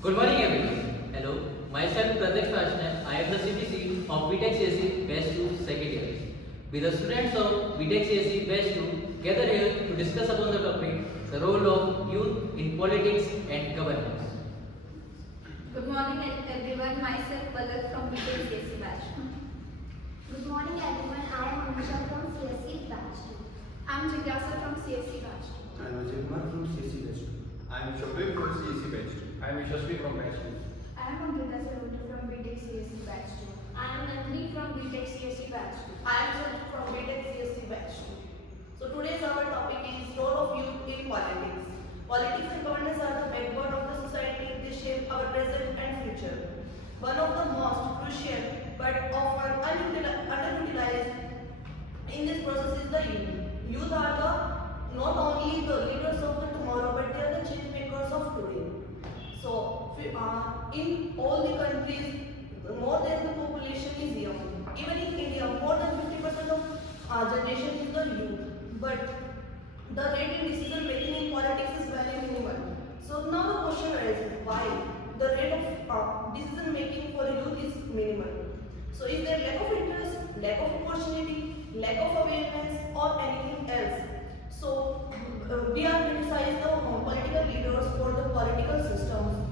Good morning everyone. Hello, myself Pratik Ashna. I am the CTC of BTech CSE Batch 2 second year. With the students of BTech CSE Batch 2 gather here to discuss upon the topic the role of youth in politics and governance. Good morning everyone, myself Palak from BTech CSE Batch. Good morning everyone, I am Anisha from CSE Batch 2. I am Jigyasa from CSE Batch. I am Ajay Kumar from CSE Batch 2. I am Shobhit from CSE Batch 2. I am Yashasvi from Batch 2. I am Ankita Sarota from BTech CSE Batch 2. I am Nandini from BTech CSE Batch 2. I am Sanju from BTech CSE Batch 2. So today's our topic is role of youth in politics. Politics and governance are the backbone of the society. They shape our present and future. One of the most crucial but often underutilized in this process is the youth. Youth are not only the leaders of the tomorrow, but they are the change makers of today. So, in all the countries, more than the population is young. Even in India, more than 50% of generation is the youth. But the rate in decision making in politics is very minimal. So now the question arises, why the rate of decision making for youth is minimal? So is there lack of interest, lack of opportunity, lack of awareness, or anything else? So we are criticized the political leaders for the political systems,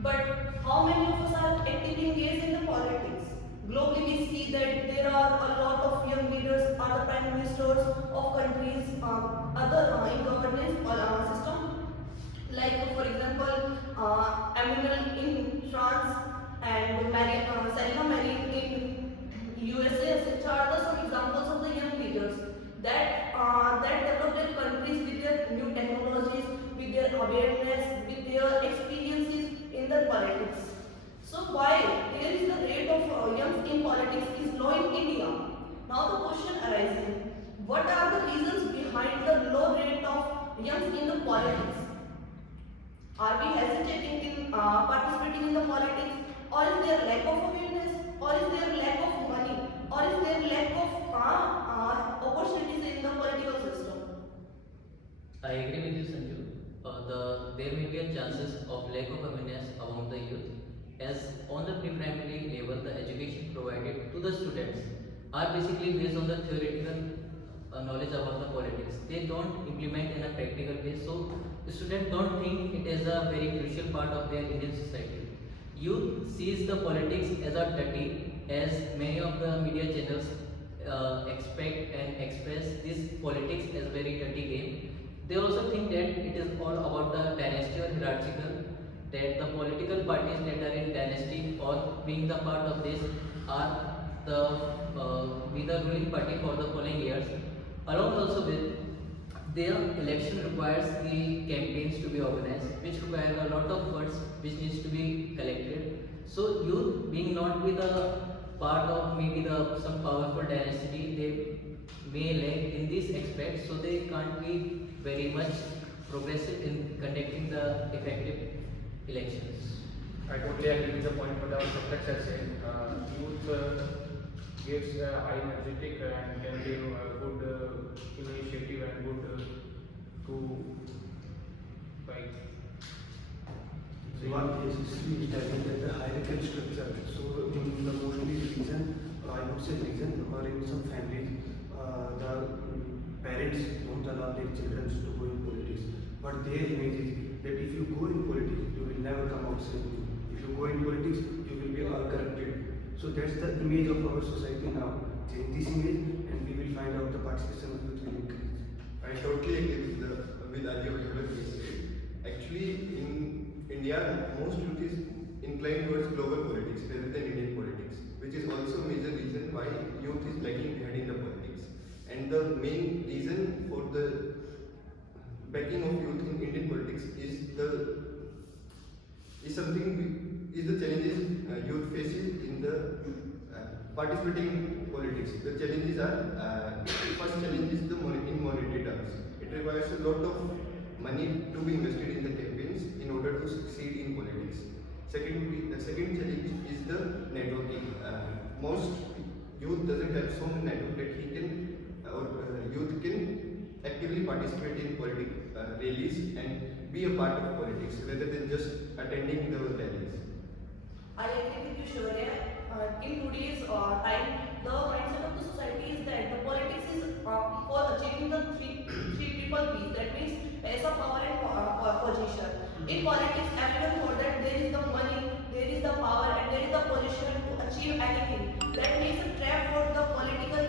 but how many of us are actively engaged in the politics? Globally, we see that there are a lot of young leaders, are the prime ministers of countries, other in governance system, like for example, Emmanuel in France and Selma Marin in USA, etc. are the some examples of the young leaders that develop their countries with their new technologies, with their awareness, with their experiences in the politics. So why there is the rate of young in politics is low in India? Now the question arises, what are the reasons behind the low rate of young in the politics? Are we hesitating in participating in the politics, or is there lack of awareness, or is there lack of money, or is there lack of opportunities in the political system? I agree with you, Sanju. There may be a chances of lack of awareness among the youth, as on the pre-primary level, the education provided to the students are basically based on the theoretical knowledge about the politics. They don't implement in a practical way, so the students don't think it is a very crucial part of their Indian society. Youth sees the politics as a dirty, as many of the media channels expect and express this politics as very dirty game. They also think that it is all about the dynasty or hierarchical, that the political parties that are in dynasty or being the part of this are be the ruling party for the following years. Along also with their election requires the campaigns to be organized, which require a lot of funds which needs to be collected. So youth being not be the part of maybe some powerful dynasty, they may lag in this aspect, so they can't be very much progressive in conducting the effective elections. I totally agree with the point what our subject has said. Youth gives high energetic and can give good initiative and good to like. So one is telling that the hierarchical structure. So in the mostly reason, I would say reason, or in some families, the parents don't allow their children to go in politics. But their image is that if you go in politics, you will never come out safe. If you go in politics, you will be all corrupted. So that's the image of our society now. Change this image, and we will find out the participation of youth will increase. I totally agree with Ajay whatever he said. Actually, in India, most youth is inclined towards global politics rather than Indian politics, which is also a major reason why youth is lagging behind in the politics. And the main reason for the backing of youth in Indian politics is the challenges youth faces in the participating in politics. The challenges are first challenge is in monetary terms. It requires a lot of money to be invested in the campaigns in order to succeed in politics. The second challenge is the networking. Most youth doesn't have so much network that he can or youth can actively participate in political rallies and be a part of politics rather than just attending the In politics, everyone thought that there is the money, there is the power, and there is the position to achieve anything. That makes a trap for the political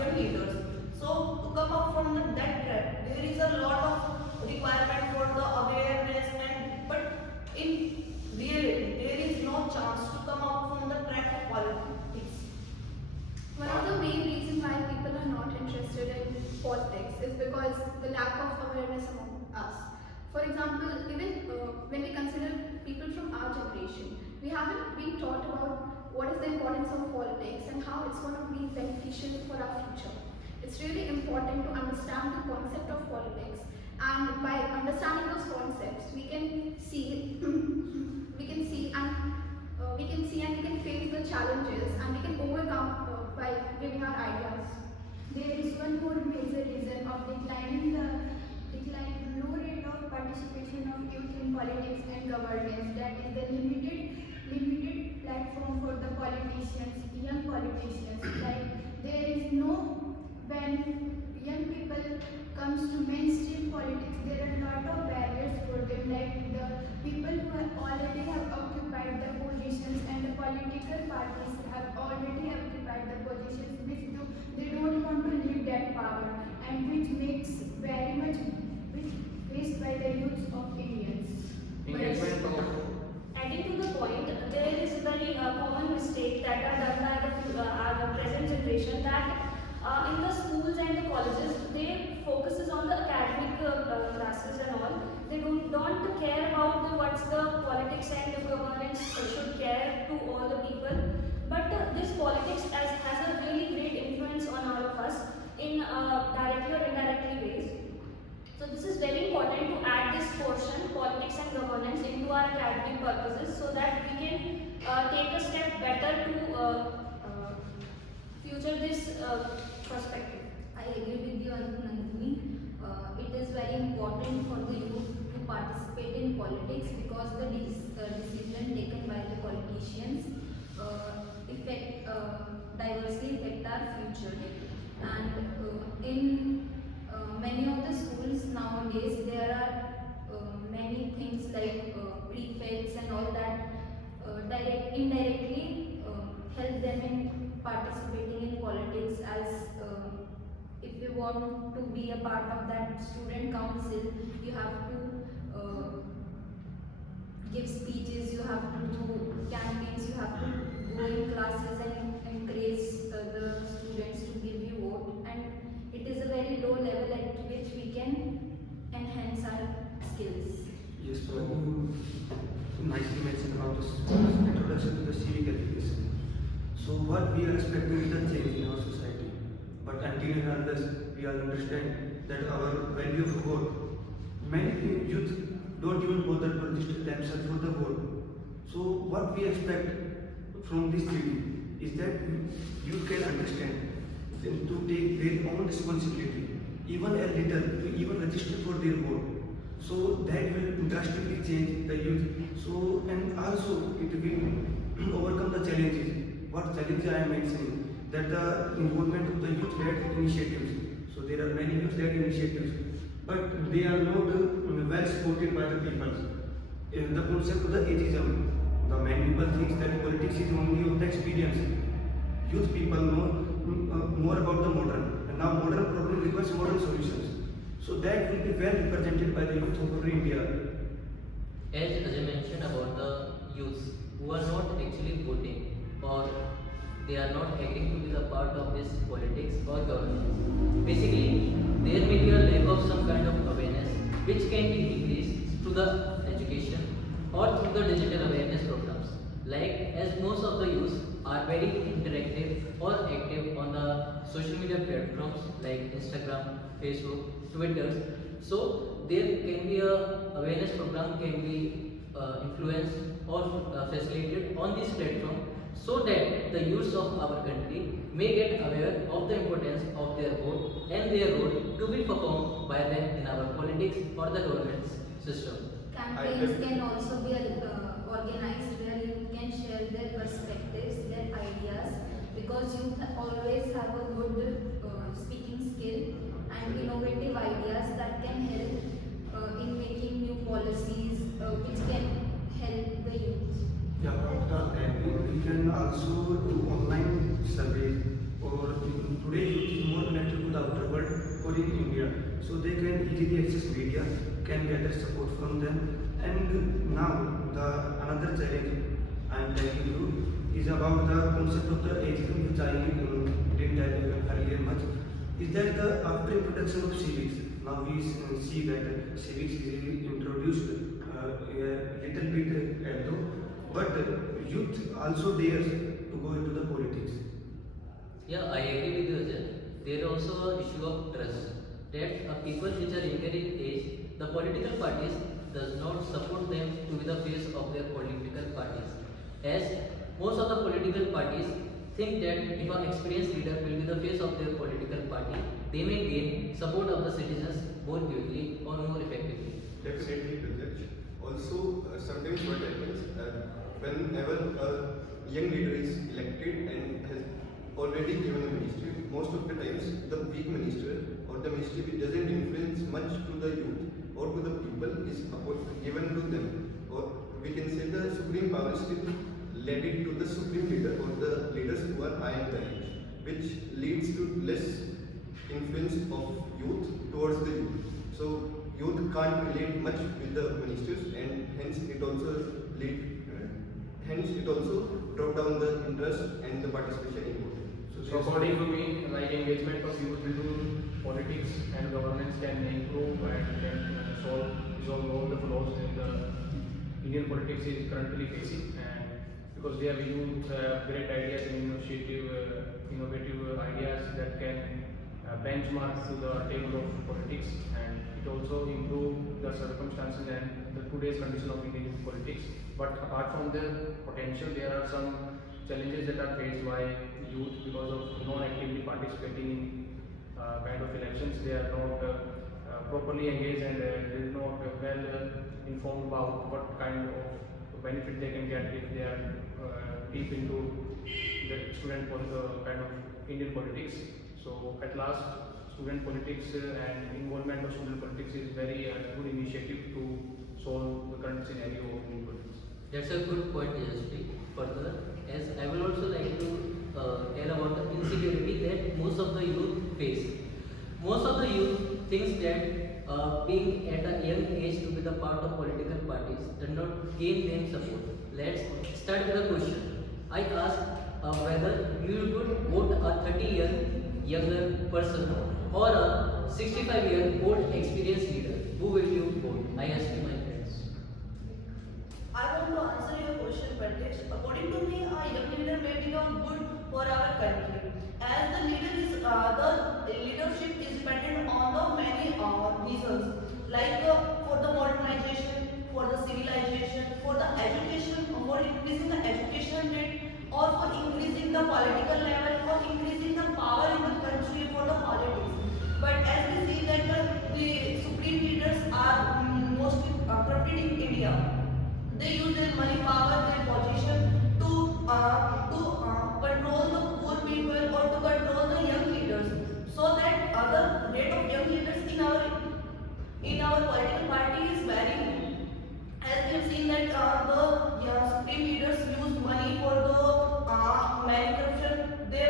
young leaders. So to come up from that trap, there is a lot of requirement for the awareness, and but in reality, there is no chance to come out from the trap of politics. One of the main reasons why people are not interested in politics is because the lack of awareness among us. For example, even when we consider people from our generation, we haven't been taught about what is the importance of politics and how it's going to be beneficial for our future. It's really important to understand the concept of politics, and by understanding those concepts, we can see, and we can face the challenges, and we can overcome by giving our ideas. There is one more major reason of declining low rate of participation of youth in politics and governance, that is the limited platform for the politicians, young politicians. Like there is no, when young people comes to mainstream politics, there are a lot of barriers for them, like the people who already have occupied the positions, and the political parties have already occupied the positions which they don't want to leave that power, and which makes very much faced by the youth of Indians. Engagement of Adding to the point, there is a very common mistake that are done by our present generation, that in the schools and the colleges, they focuses on the academic classes and all. They don't care about what's the politics and the governance should care to all the people. But this politics has a really great influence on all of us in directly or indirectly ways. So this is very important to add this portion, politics and governance, into our academic purposes, so that we can take a step better to future this perspective. I agree with you, Nandini. It is very important for the youth to participate in politics, because the decision taken by the politicians diversely affect our future. And in many of the schools nowadays, there are many things like prefects and all that indirectly help them in participating in politics, as if you want to be a part of that student council, you have to give speeches, you have to do campaigns, you have to go in classes and encourage the students to give you vote, and it is a very low level at which we can enhance our skills. Yes, but you nicely mentioned about this introduction to the civic education. So what we are expecting is a change in our society, but until and unless we all understand that our value of vote, many youth don't even bother to register themselves for the vote. So what we expect from this city is that youth can understand them to take their own responsibility, even a little, to even register for their vote. So that will drastically change the youth. So, and also it will overcome the challenges. What challenge I am mentioning, that the involvement of the youth-led initiatives. So there are many youth-led initiatives, but they are not well supported by the people. The concept of the ageism, the many people think that politics is only of the experience. Youth people know more about the modern, and now modern problem requires modern solutions. So that will be well represented by the youth of our India. As Ajay mentioned about the youths who are not actually voting, or they are not agreeing to be the part of this politics or governance. Basically, there may be a lack of some kind of awareness which can be increased through the education or through the digital awareness programs. Like, as most of the youths are very interactive or active on the social media platforms like Instagram, Facebook, Twitter, so there can be a awareness program can be influenced or facilitated on this platform, so that the youths of our country may get aware of the importance of their vote and their role to be performed by them in our politics or the governance system. Campaigns can also be organized where you can share their perspectives, their ideas, because youth always have a good speaking skill and innovative ideas that can help in making new policies, which can help the youth. Yeah, after that, we can also do online surveys. Or today, youth is more connected to the outer world or in India, so they can easily access media, can gather support from them. And now, the another challenge I am telling you is about the concept of the ageism, which I didn't tell earlier much. Is that the after introduction of civics, now we see that civics is introduced a little bit ago, but youth also dares to go into the politics. Yeah, I agree with you, Ajay. There is also an issue of trust. That people which are younger in age, the political parties does not support them to be the face of their political parties. As most of the political parties think that if an experienced leader will be the face of their political party, they may gain support of the citizens more quickly or more effectively. Definitely, Pratyaksh. Also, sometimes what happens, whenever a young leader is elected and has already given a ministry, most of the times the weak minister or the ministry which doesn't influence much to the youth or to the people is given to them. Or we can say the supreme power is still led it to the supreme leader or the leaders who are high in the range, which leads to less influence of youth towards the youth. So youth can't relate much with the ministers, and hence it also drop down the interest and the participation in voting. So according to me, like engagement of youth into politics and governance can improve and can resolve all the flaws in the Indian politics is currently facing. And because they have youth great ideas and innovative ideas that can benchmark to the table of politics, and it also improve the circumstances and the today's condition of Indian politics. But apart from the potential, there are some challenges that are faced by youth because of not actively participating in kind of elections. They are not properly engaged, and they are not well informed about what kind of benefit they can get if they are deep into the kind of Indian politics. So at last, student politics and involvement of student politics is very good initiative to solve the current scenario of Indian politics. That's a good point, Yashvi. Further, as I will also like to tell about the insecurity that most of the youth face. Most of the youth thinks that being at a young age to be the part of political parties does not gain them support. Let's start with a question. I ask whether you would vote a 30-year younger person or a 65-year-old experienced leader. Who will you vote? I ask you, my friends. I want to answer your question, Pratyaksh. According to me, a young leader may become good for our country, as the leadership is dependent on the many reasons, like for the modernization, for the civilization, for the education, for increasing the education rate, or for increasing the political level, or increasing the power in the country for the politics. But as we see that the supreme leaders are mostly corrupted in India. They use their money, power, their position to control the poor people or to control the young leaders, so that the rate of young leaders in our political party is very low. As we have seen that the supreme leaders use money for the money corruption, they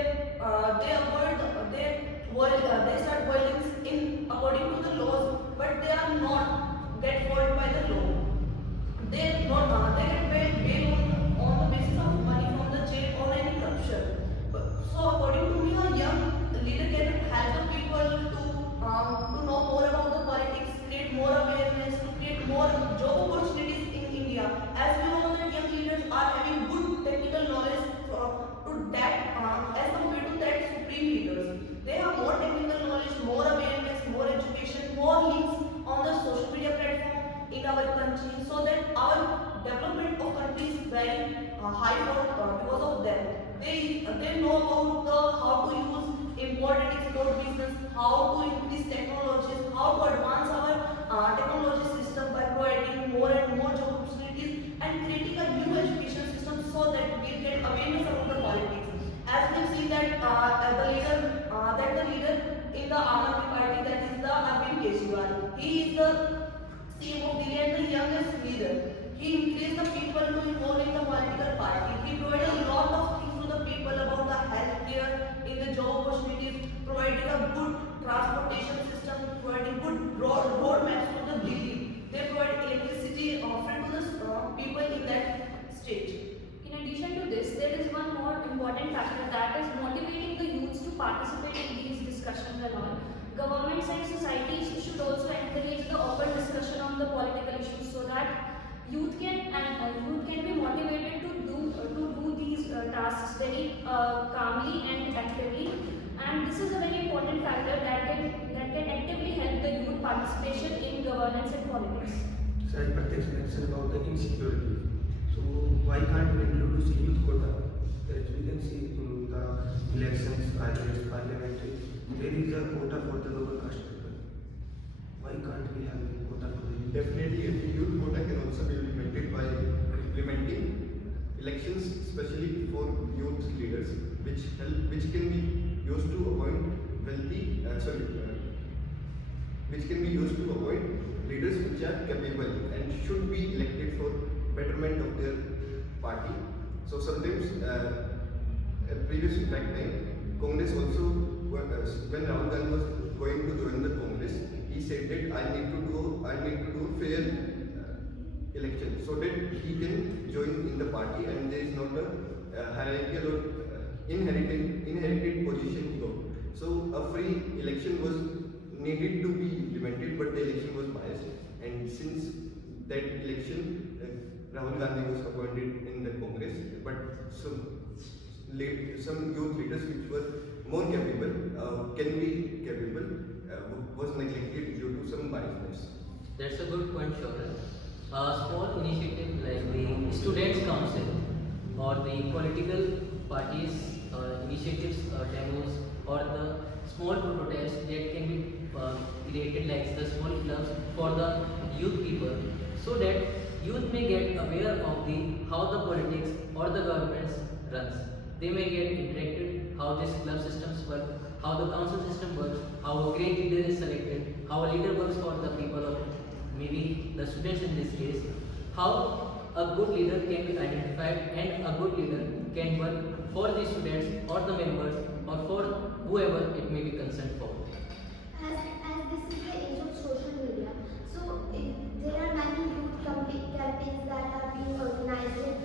start violence in according to the laws, but they are not get followed by the law. They get paid on the basis of money from the jail or any corruption. So according to me, a young leader can help the people to know more about the politics, create more awareness, to create more job opportunities in India. As we know that young leaders are having good technical knowledge to that as compared to that supreme leaders. They have more technical knowledge, more awareness, more education, more links on the social media platform in our country, so that our development of country is very high because of them. They know about how to use import and export business, how to increase technologies, how to advance our technology system by providing more and more job opportunities and creating a new education system, so that we get awareness about the politics. As we have seen that the leader in the Aam Aadmi Party, that is the Arvind Kejriwal, he is the CM of Delhi and the youngest leader leader. He increased the people to involve in the political party. He provided a lot of things to the people about the healthcare, in the job opportunities, providing a good transportation system, providing good road maps to the Delhi. They provide electricity offered to the people in that state. In addition to this, there is one more important factor, that is motivating the youths to participate in these discussions and all. Governments and societies should also encourage the open discussion on the political issues, so that youth can be motivated to do these tasks very calmly and actively. And this is a very important factor that can actively help the youth participation in governance and politics. So as Pratyaksh mentioned about the insecurity. So why can't we introduce youth quota? As we can see in the elections, either it's parliamentary, there is a quota for the lower caste people. Why can't we have a quota for the youth? Definitely, a youth quota can also be implemented by implementing elections, especially for youth leaders, which can be used to appoint which can be used to appoint leaders which are capable and should be elected for betterment of their party. So sometimes, previous back time, Congress also, when Rahul Gandhi was going to join the Congress, he said that I need to do a fair election so that he can join in the party and there is not a hierarchical or inherited position he got. So a free election was needed to be implemented, but the election was biased, and since that election, Rahul Gandhi was appointed in the Congress, but some youth leaders which were more capable, was neglected due to some biasness. That's a good point, Shaurya. A small initiative like the Students' Council or the political parties' initiatives, demos, or the small prototypes that can be created like the small clubs for the youth people, so that youth may get aware of the how the politics or the governments runs. They may get interacted how this club systems work, how the council system works, how a great leader is selected, how a leader works for the people of maybe the students in this case, how a good leader can be identified and a good leader can work for the students or the members or for whoever it may be concerned for. As this is the age of social media, so there are many youth campaigns that are being organized with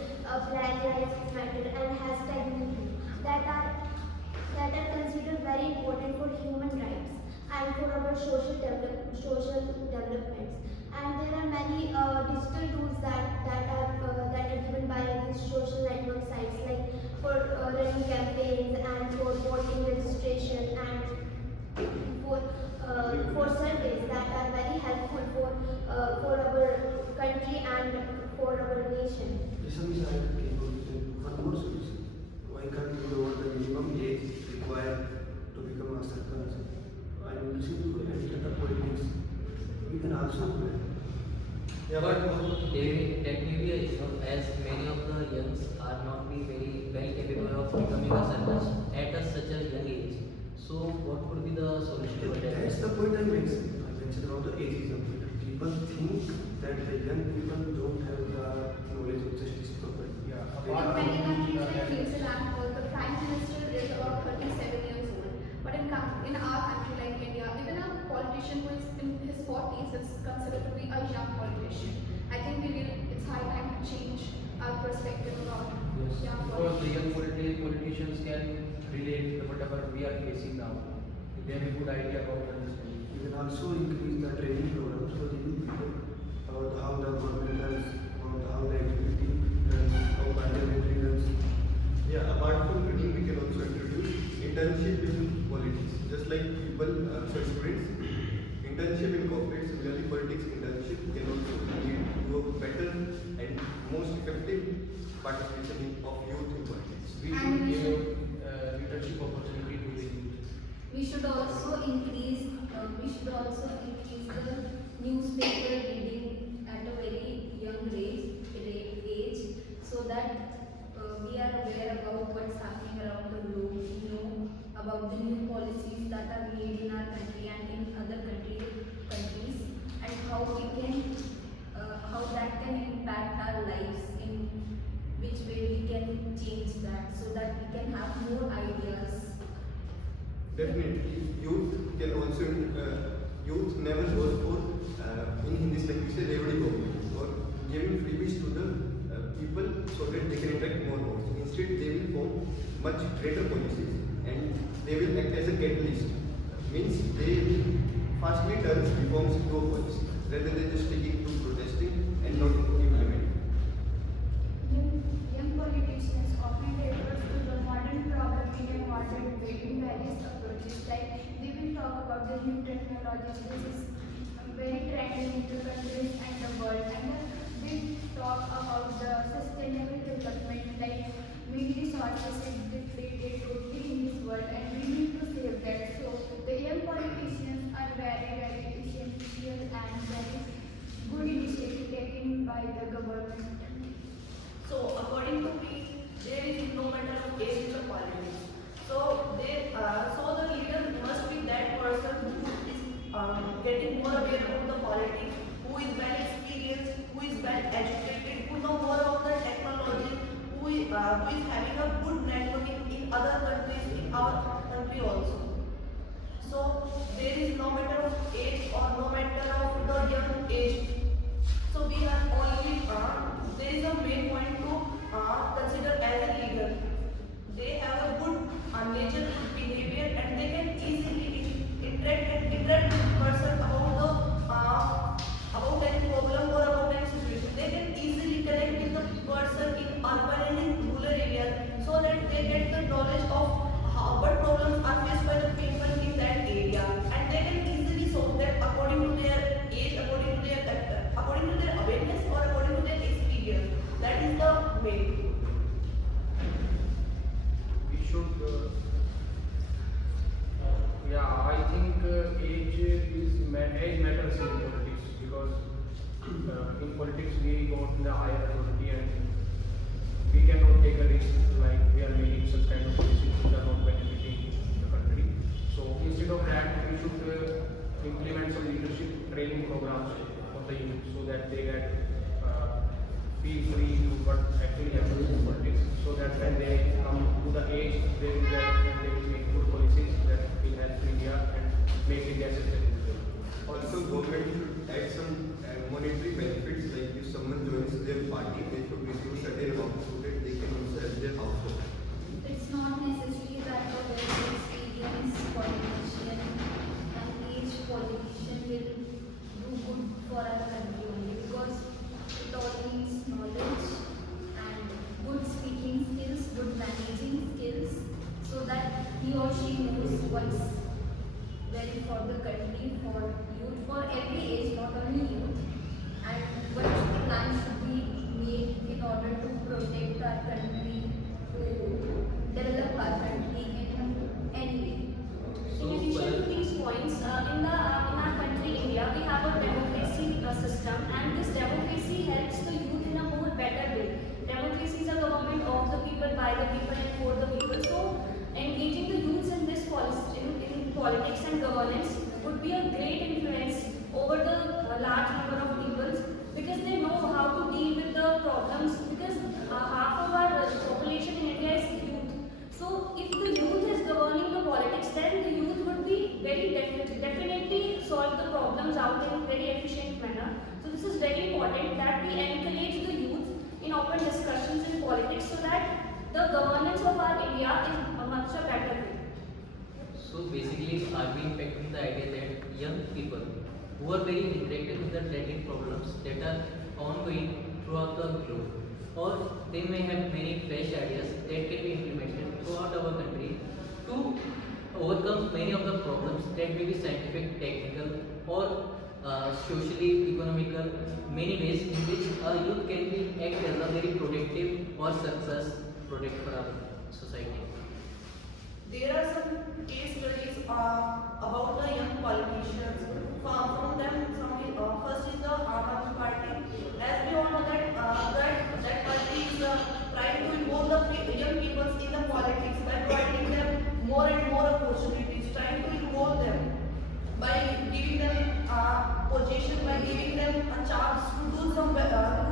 Black Lives Matter and hashtag #MeToo that are considered very important for human rights and for our social developments. And there are many digital tools that are given by these social network sites, like for running campaigns and for voting registration and for surveys that are very helpful for our country and for our nation. This is one more solution. Why can't we lower the minimum age required to become a sarpanch? I am listening to enter the politics. We can also do it. Yeah, But that may be a issue, as many of the youngs are not be very well capable of becoming a sarpanch at such a young age. So what could be the solution to that? That's the point I mentioned. I mentioned about the ageism. People think that the young people don't have the knowledge of justice properly. Yeah, In apart many from countries like that, New Zealand, the Prime Minister is about 37 years old. But in our country like India, even a politician who is in his 40s is considered to be a young politician. I think it's high time to change our perspective about yes, young because the young politicians. politicians can relate to whatever we are facing now. They have a good idea about understanding. We can also increase the training programs for the young people about how the government runs, about how the activity runs, how parliamentary runs. Yeah, apart from reading, we can also introduce internship in politics. Just like students, internship in corporate, similarly politics internship can also lead to a better and most effective participation of youth in politics. We And should we give should- leadership opportunity to the youth. We should also increase the newspaper reading at a very young age, so that we are aware about what's happening around the globe. We know about the new policies that are made in our country and in other countries, and how that can our lives, in which way we can change that so that we can have more ideas. Definitely, youth can also, youth never goes for, in Hindi language, say, revenue government or giving freebies to the people so that they can attract more votes. Instead, they will form much greater policies and they will act as a catalyst. Means they will fastly turn reforms into a policy rather than just sticking to protesting and not implementing. Young politicians often refer to the modern problem in a modern way in various approaches. Like they will talk about the new technologies, which is very trending in the countries and the world, and they talk about the sustainable development, like many resources is depleted totally in this world, and we need to save that. So the young politicians are very essential and very good initiative taken by the government. So according to me, there is no matter of age in the politics. So the leader must be that person who is getting more aware about the politics, who is well experienced, who is well educated, who know more about the technology, who is having a good networking in other countries, in our country also. So there is no matter of age or no matter of the young age. So we are only there is a main point to consider as a leader. They have a good nature, good behavior, and they can easily interact with person about any problem or about any situation. They can easily connect with the person in urban and in rural areas so that they get the knowledge of what problems are faced by the people in that area, and they can easily solve them according to their age, according to their awareness or according to their experience. That is the main. We should, I think age matters in politics because in politics we got the higher authority and we cannot take a risk like we are making such kind of policies which are not benefiting the country. So instead of that, we should implement some leadership training programs for the youth so that they get feel free to what actually happens in politics, so that when they come to the age, they will get and they will make good policies that will help India and make India sustainable. Also, government should add some monetary benefits, like if someone joins their party, they should receive certain amount so that they can also help their household. It's not necessary that a very experienced politician, an aged politician will do good for our country only, because it all needs knowledge and good speaking skills, good managing skills, so that he or she knows what's well for the country, for youth, for every age, not only youth, and what plans should be made in order to protect our country, to develop our country in any way. In addition to these points, in our country India, we have a democracy system, and this democracy helps the youth in a more better way. Democracy is a government of the people, by the people, and for the people. So, engaging the youths in this policy, in politics and governance would be a great influence over the large number of people, because they know how to deal with the problems. Because half of our population in India is youth. So, if the youth is governing the politics, then the youth would be definitely solve the problems out in very efficient manner. So this is very important that we encourage the youth in open discussions in politics so that the governance of our India is a much better way. So basically, are we impacting the idea that young people who are very interactive with the trending problems that are ongoing throughout the globe, or they may have many fresh ideas that can be implemented throughout our country to overcome many of the problems that may be scientific, technical, or socially, economical, many ways in which a youth can be act as a very protective or surplus product for our society. There are some case studies about the young politicians. From them, first is the Aam Party. As we all know that party is trying to involve the young people in the politics by providing them more and more opportunities, trying to involve them by giving them position, by giving them a chance to do some better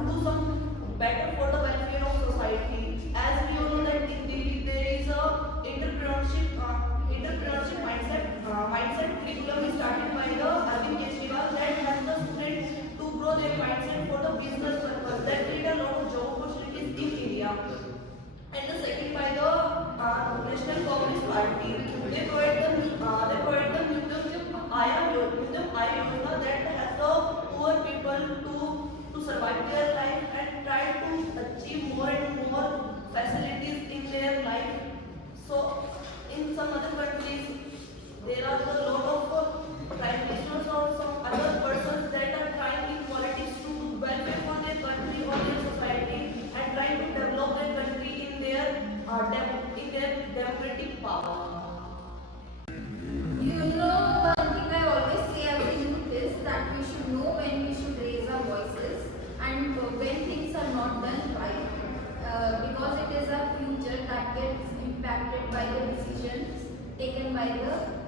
by the